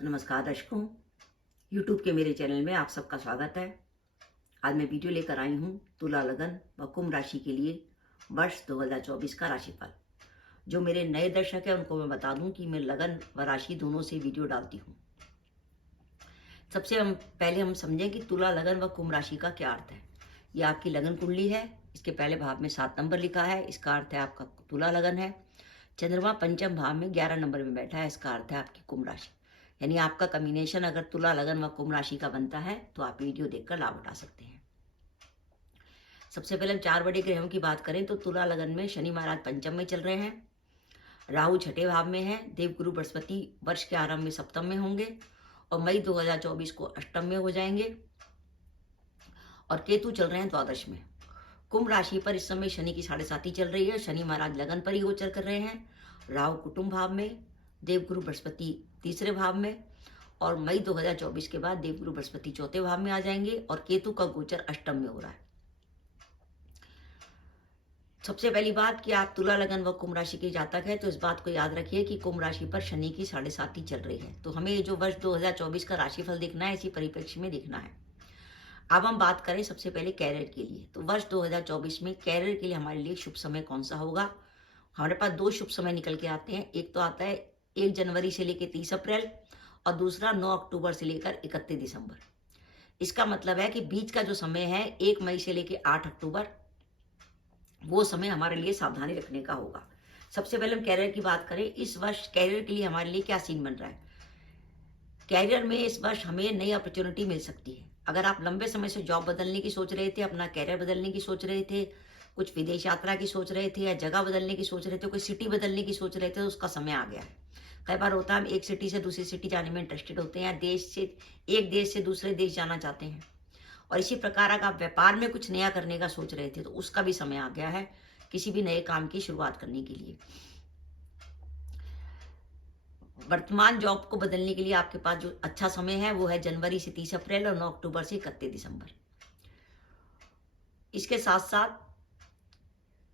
नमस्कार दर्शकों, YouTube के मेरे चैनल में आप सबका स्वागत है। आज मैं वीडियो लेकर आई हूँ तुला लगन व कुंभ राशि के लिए वर्ष 2024 का राशिफल। जो मेरे नए दर्शक हैं उनको मैं बता दूं कि मैं लगन व राशि दोनों से वीडियो डालती हूँ। सबसे पहले हम समझें कि तुला लगन व कुंभ राशि का क्या अर्थ है। ये आपकी लगन कुंडली है। इसके पहले भाव में 7 नंबर लिखा है, इसका अर्थ है आपका तुला लगन है। चंद्रमा पंचम भाव में 11 नंबर में बैठा है, इसका अर्थ है आपकी कुंभ राशि। यानी आपका कॉम्बिनेशन अगर तुला लगन व कुंभ राशि का बनता है तो आप वीडियो देखकर लाभ उठा सकते हैं। सबसे पहले हम 4 बड़े ग्रहों की बात करें तो तुला लगन में शनि महाराज पंचम में चल रहे हैं, राहु छठे भाव में है, देवगुरु बृहस्पति वर्ष के आरंभ में सप्तम में होंगे और मई 2024 को अष्टम में हो जाएंगे और केतु चल रहे हैं द्वादश में। कुंभ राशि पर इस समय शनि की 7.5 चल रही है। शनि महाराज लगन पर ही गोचर कर रहे हैं, राहु कुटुंब भाव में, देवगुरु बृहस्पति तीसरे भाव में और मई 2024 के बाद देवगुरु बृहस्पति चौथे भाव में आ जाएंगे और केतु का गोचर अष्टम में हो रहा है। सबसे पहली बात कि आप तुला लगन व कुंभ राशि के जातक है तो इस बात को याद रखिए कि कुंभ राशि पर शनि की 7.5 चल रही है, तो हमें ये जो वर्ष 2024 का राशिफल देखना है इसी परिप्रेक्ष्य में देखना है। अब हम बात करें सबसे पहले कैरियर के लिए, तो वर्ष 2024 में कैरियर के लिए हमारे लिए शुभ समय कौन सा होगा। हमारे पास 2 शुभ समय निकल के आते हैं। एक तो आता है 1 जनवरी से लेकर 30 अप्रैल और दूसरा 9 अक्टूबर से लेकर 31 दिसंबर। इसका मतलब है कि बीच का जो समय है 1 मई से लेकर 8 अक्टूबर, वो समय हमारे लिए सावधानी रखने का होगा। सबसे पहले हम कैरियर की बात करें, इस वर्ष कैरियर के लिए हमारे लिए क्या सीन बन रहा है। कैरियर में इस वर्ष हमें नई अपॉर्चुनिटी मिल सकती है। अगर आप लंबे समय से जॉब बदलने की सोच रहे थे, अपना कैरियर बदलने की सोच रहे थे, कुछ विदेश यात्रा की सोच रहे थे या जगह बदलने की सोच रहे थे, कोई सिटी बदलने की सोच रहे थे, तो उसका समय आ गया है। कई बार होता है हम एक सिटी से दूसरी सिटी जाने में इंटरेस्टेड होते हैं या एक देश से दूसरे देश जाना चाहते हैं। और इसी प्रकार अगर आप व्यापार में कुछ नया करने का सोच रहे थे तो उसका भी समय आ गया है किसी भी नए काम की शुरुआत करने के लिए। वर्तमान जॉब को बदलने के लिए आपके पास जो अच्छा समय है वो है जनवरी से 30 अप्रैल और 9 अक्टूबर से 31 दिसंबर। इसके साथ साथ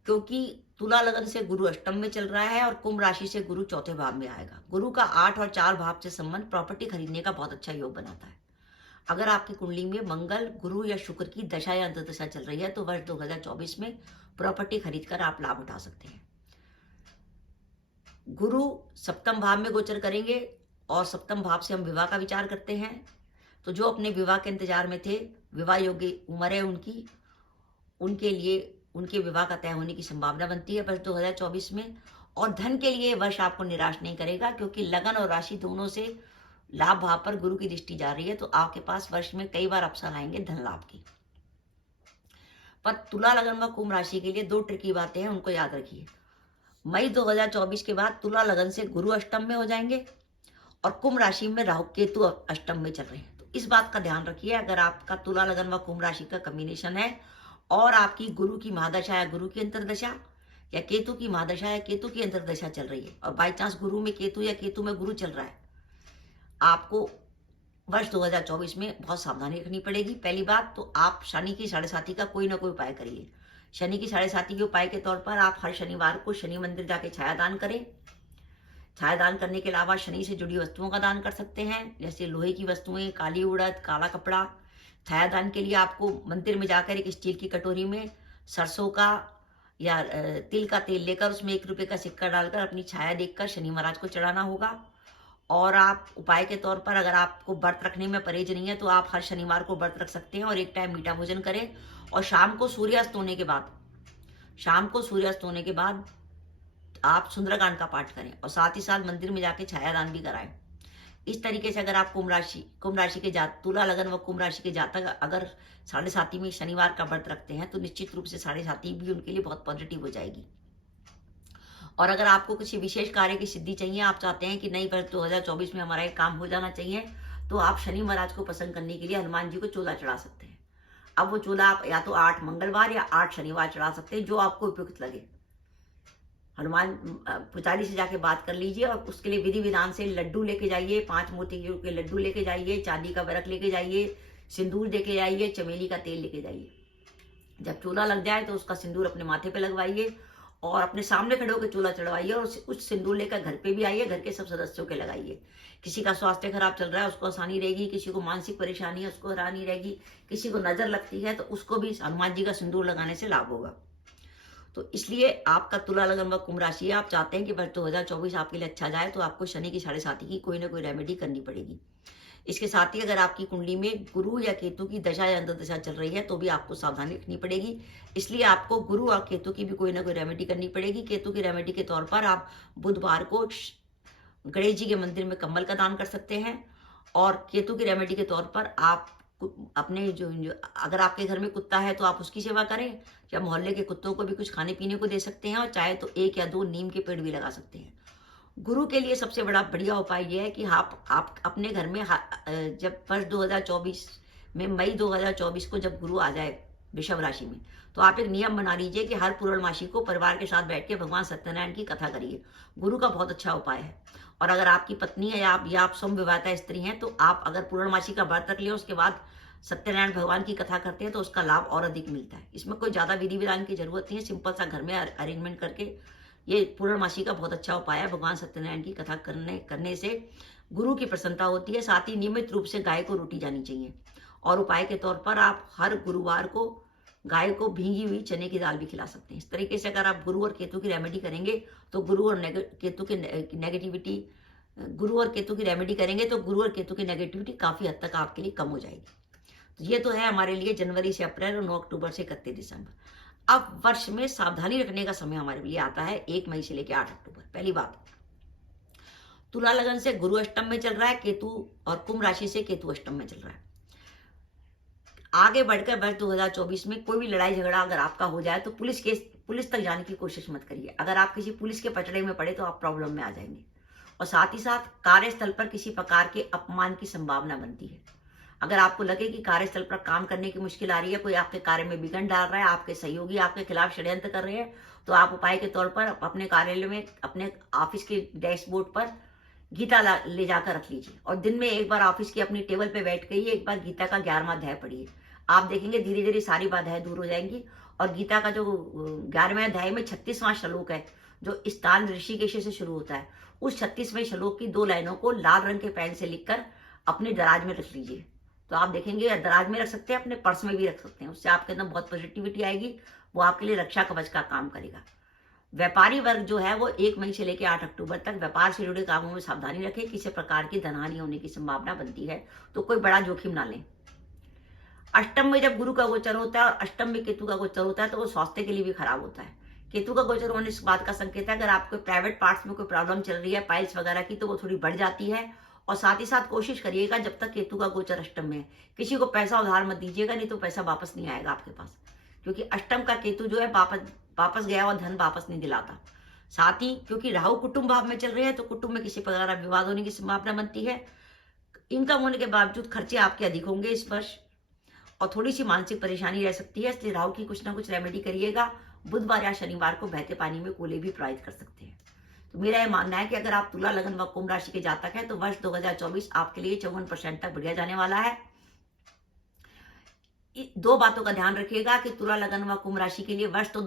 क्योंकि तुला लगन से गुरु अष्टम में चल रहा है और कुंभ राशि से गुरु चौथे भाव में आएगा, गुरु का 8 और 4 भाव से संबंध प्रॉपर्टी खरीदने का बहुत अच्छा योग बनाता है। अगर आपकी कुंडली में मंगल, गुरु या शुक्र की दशा या अंतर्दशा चल रही है तो वर्ष 2024 में प्रॉपर्टी खरीदकर आप लाभ उठा सकते हैं। गुरु सप्तम भाव में गोचर करेंगे और सप्तम भाव से हम विवाह का विचार करते हैं, तो जो अपने विवाह के इंतजार में थे, विवाह योग्य उम्र है उनकी, उनके लिए उनके विवाह का तय होने की संभावना बनती है वर्ष 2024 में। और धन के लिए वर्ष आपको निराश नहीं करेगा क्योंकि लगन और राशि दोनों से लाभ भाव पर गुरु की दृष्टि जा रही है, तो आपके पास वर्ष में कई बार अवसर आएंगे धन लाभ की। पर तुला लगन व कुंभ राशि के लिए 2 ट्रिकी बातें हैं, उनको याद रखिए। मई 2024 के बाद तुला लगन से गुरु अष्टम में हो जाएंगे और कुंभ राशि में राहु केतु अष्टम में चल रहे हैं, तो इस बात का ध्यान रखिए। अगर आपका तुला लगन व कुंभ राशि का कॉम्बिनेशन है और आपकी गुरु की महादशा या गुरु की अंतर्दशा या केतु की महादशा या केतु की अंतर्दशा चल रही है और बाई चांस गुरु में केतु या केतु में गुरु चल रहा है, आपको वर्ष 2024 में बहुत सावधानी रखनी पड़ेगी। पहली बात तो आप शनि की 7.5 का कोई ना कोई उपाय करिए। शनि की 7.5 के उपाय के तौर पर आप हर शनिवार को शनि मंदिर जाके छाया दान करें। छाया दान करने के अलावा शनि से जुड़ी वस्तुओं का दान कर सकते हैं, जैसे लोहे की वस्तुएं, काली उड़द, काला कपड़ा। छाया दान के लिए आपको मंदिर में जाकर एक स्टील की कटोरी में सरसों का या तिल का तेल लेकर उसमें 1 रुपये का सिक्का डालकर अपनी छाया देखकर शनि महाराज को चढ़ाना होगा। और आप उपाय के तौर पर अगर आपको व्रत रखने में परहेज नहीं है तो आप हर शनिवार को व्रत रख सकते हैं और एक टाइम मीठा भोजन करें और शाम को सूर्यास्त होने के बाद आप सुंदरकांड का पाठ करें और साथ ही साथ मंदिर में जाके छायादान भी कराएं। इस तरीके से अगर आप कुंभ राशि के तुला लगन व कुंभ राशि के जातक अगर 7.5 में शनिवार का व्रत रखते हैं तो निश्चित रूप से 7.5 भी उनके लिए बहुत पॉजिटिव हो जाएगी। और अगर आपको किसी विशेष कार्य की सिद्धि चाहिए, आप चाहते हैं कि नहीं वर्ष 2024 में हमारा एक काम हो जाना चाहिए, तो आप शनि महाराज को प्रसन्न करने के लिए हनुमान जी को चोला चढ़ा सकते हैं। अब वो चोला आप या तो 8 मंगलवार या 8 शनिवार चढ़ा सकते हैं, जो आपको उपयुक्त लगे। हनुमान पुजारी से जाके बात कर लीजिए और उसके लिए विधि विधान से लड्डू लेके जाइए, 5 मोती के लड्डू लेके जाइए, चांदी का वरक लेके जाइए, सिंदूर लेके जाइए, चमेली का तेल लेके जाइए। जब चोला लग जाए तो उसका सिंदूर अपने माथे पे लगवाइए और अपने सामने खड़े होकर चूल्हा चढ़वाइए और उस सिंदूर लेकर घर पे भी आइए, घर के सब सदस्यों के लगाइए। किसी का स्वास्थ्य खराब चल रहा है उसको आसानी रहेगी, किसी को मानसिक परेशानी है उसको आसानी रहेगी, किसी को नजर लगती है तो उसको भी हनुमान जी का सिंदूर लगाने से लाभ होगा। तो इसलिए आपका तुला लगन व कुंभ राशि है, आप चाहते हैं कि वर्ष 2024 आपके लिए अच्छा जाए तो आपको शनि की 7.5 की कोई ना कोई रेमेडी करनी पड़ेगी। इसके साथ ही अगर आपकी कुंडली में गुरु या केतु की दशा या अंतर्दशा चल रही है तो भी आपको सावधानी रखनी पड़ेगी। इसलिए आपको गुरु और केतु की भी कोई ना कोई रेमेडी करनी पड़ेगी। केतु की रेमेडी के तौर पर आप बुधवार को गणेश जी के मंदिर में कम्बल का दान कर सकते हैं। और केतु की रेमेडी के तौर पर आप अपने जो अगर आपके घर में कुत्ता है तो आप उसकी सेवा करें, या मोहल्ले के कुत्तों को भी कुछ खाने पीने को दे सकते हैं, और चाहे तो 1 या 2 नीम के पेड़ भी लगा सकते हैं। गुरु के लिए सबसे बड़ा बढ़िया उपाय यह है कि आप अपने घर में जब वर्ष 2024 में मई 2024 को जब गुरु आ जाए वृषभ राशि में, तो आप एक नियम बना लीजिए कि हर पूर्णमासी को परिवार के साथ बैठ के भगवान सत्यनारायण की कथा करिए। गुरु का बहुत अच्छा उपाय है। और अगर आपकी पत्नी है या आप समविवाहिता स्त्री हैं तो आप अगर पूर्णमासी का व्रत रख लिया उसके बाद सत्यनारायण भगवान की कथा करते हैं तो उसका लाभ और अधिक मिलता है। इसमें कोई ज्यादा विधि विधान की जरूरत नहीं है, सिंपल सा घर में अरेंजमेंट करके ये पूर्णमासी का बहुत अच्छा उपाय है। भगवान सत्यनारायण की कथा करने से गुरु की प्रसन्नता होती है। साथ ही नियमित रूप से गाय को रोटी जानी चाहिए। और उपाय के तौर पर आप हर गुरुवार को गाय को भीगी हुई चने की दाल भी खिला सकते हैं। इस तरीके से अगर आप गुरु और केतु की रेमेडी करेंगे तो गुरु और केतु की नेगेटिविटी, गुरु और केतु की रेमेडी करेंगे तो गुरु और केतु की नेगेटिविटी काफी हद तक आपके लिए कम हो जाएगी। तो ये तो है हमारे लिए जनवरी से अप्रैल और 9 अक्टूबर से 31 दिसंबर। अब वर्ष में सावधानी रखने का समय हमारे लिए आता है 1 मई से लेकर 8 अक्टूबर। पहली बात, तुला लगन से गुरु अष्टम में चल रहा है केतु, और कुंभ राशि से केतु अष्टम में चल रहा है। आगे बढ़कर वर्ष 2024 में कोई भी लड़ाई झगड़ा अगर आपका हो जाए तो पुलिस तक जाने की कोशिश मत करिए। अगर आप किसी पुलिस के पचड़े में पड़े तो आप प्रॉब्लम में आ जाएंगे। और साथ ही साथ कार्यस्थल पर किसी प्रकार के अपमान की संभावना बनती है। अगर आपको लगे कि कार्यस्थल पर काम करने की मुश्किल आ रही है, कोई आपके कार्य में विघ्न डाल रहा है, आपके सहयोगी आपके खिलाफ षड्यंत्र कर रहे हैं, तो आप उपाय के तौर पर अपने कार्यालय में अपने ऑफिस के डैशबोर्ड पर गीता ले जाकर रख लीजिए। और दिन में एक बार ऑफिस की अपनी टेबल पे बैठ के ही एक बार गीता का 11वां अध्याय पढ़िए। आप देखेंगे धीरे धीरे सारी बाधाएं दूर हो जाएंगी। और गीता का जो 11वें अध्याय में 36वां श्लोक है जो स्थान ऋषिकेश से शुरू होता है, उस 36वें श्लोक की 2 लाइनों को लाल रंग के पेन से लिखकर अपने दराज में रख लीजिए। तो आप देखेंगे दराज में रख सकते हैं, अपने पर्स में भी रख सकते हैं। उससे आपके अंदर बहुत पॉजिटिविटी आएगी, वो आपके लिए रक्षा कवच का काम करेगा। व्यापारी वर्ग जो है वो 1 मई से लेकर 8 अक्टूबर तक व्यापार से जुड़े कामों में सावधानी रखें। किसी प्रकार की धनहानि होने की संभावना बनती है तो कोई बड़ा जोखिम ना लें। अष्टम में जब गुरु का गोचर होता है और अष्टम में केतु का गोचर होता है तो वो स्वास्थ्य के लिए भी खराब होता है। केतु का गोचर होने इस बात का संकेत है अगर आपको प्राइवेट पार्ट्स में कोई प्रॉब्लम चल रही है पाइल्स वगैरह की तो वो थोड़ी बढ़ जाती है। और साथ ही साथ कोशिश करिएगा जब तक केतु का गोचर अष्टम में है किसी को पैसा उधार मत दीजिएगा, नहीं तो पैसा वापस नहीं आएगा आपके पास, क्योंकि अष्टम का केतु जो है वापस गया हुआ धन वापस नहीं दिलाता। साथ ही क्योंकि राहु कुटुंब भाव में चल रहे हैं तो कुटुंब में किसी प्रकार का विवाद होने की संभावना बनती है। इनकम होने के बावजूद खर्चे आपके अधिक होंगे इस वर्ष और थोड़ी सी मानसिक परेशानी रह सकती है, इसलिए राहु की कुछ ना कुछ रेमेडी करिएगा। बुधवार या शनिवार को बहते पानी में कोले भी प्रवाहित कर सकते हैं। तो मेरा यह मानना है कि अगर आप तुला लगन व कुंभ राशि के जातक हैं तो वर्ष 2024 आपके लिए 54% तक बढ़िया जाने वाला है। 2 बातों का ध्यान रखिएगा कि तुला लगन व कुंभ राशि के लिए वर्ष तो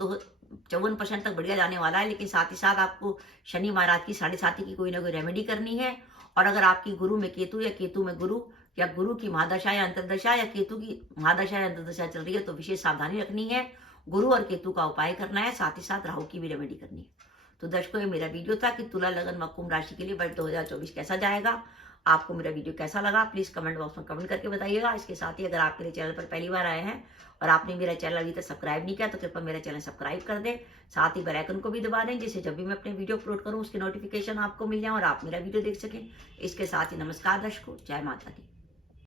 54% तक बढ़िया जाने वाला है, लेकिन साथ ही साथ आपको शनि महाराज की 7.5 की कोई ना कोई रेमेडी करनी है। और अगर आपकी गुरु में केतु या केतु में गुरु या गुरु की महादशा या अंतर्दशा या केतु की महादशा या अंतर्दशा चल रही है तो विशेष सावधानी रखनी है। गुरु और केतु का उपाय करना है, साथ ही साथ राहु की भी रेमेडी करनी है। तो दर्शकों, ये मेरा वीडियो था कि तुला लगन व कुंभ राशि के लिए वर्ष 2024 कैसा जाएगा। आपको मेरा वीडियो कैसा लगा प्लीज कमेंट बॉक्स में कमेंट करके बताइएगा। इसके साथ ही अगर आप मेरे चैनल पर पहली बार आए हैं और आपने मेरा चैनल अभी तक सब्सक्राइब नहीं किया तो कृपया मेरा चैनल सब्सक्राइब कर दें, साथ ही बेल आइकन को भी दबा दें जिससे जब भी मैं अपने वीडियो अपलोड करूं उसकी नोटिफिकेशन आपको मिल जाए और आप मेरा वीडियो देख सकें। इसके साथ ही नमस्कार दर्शकों, जय माता दी।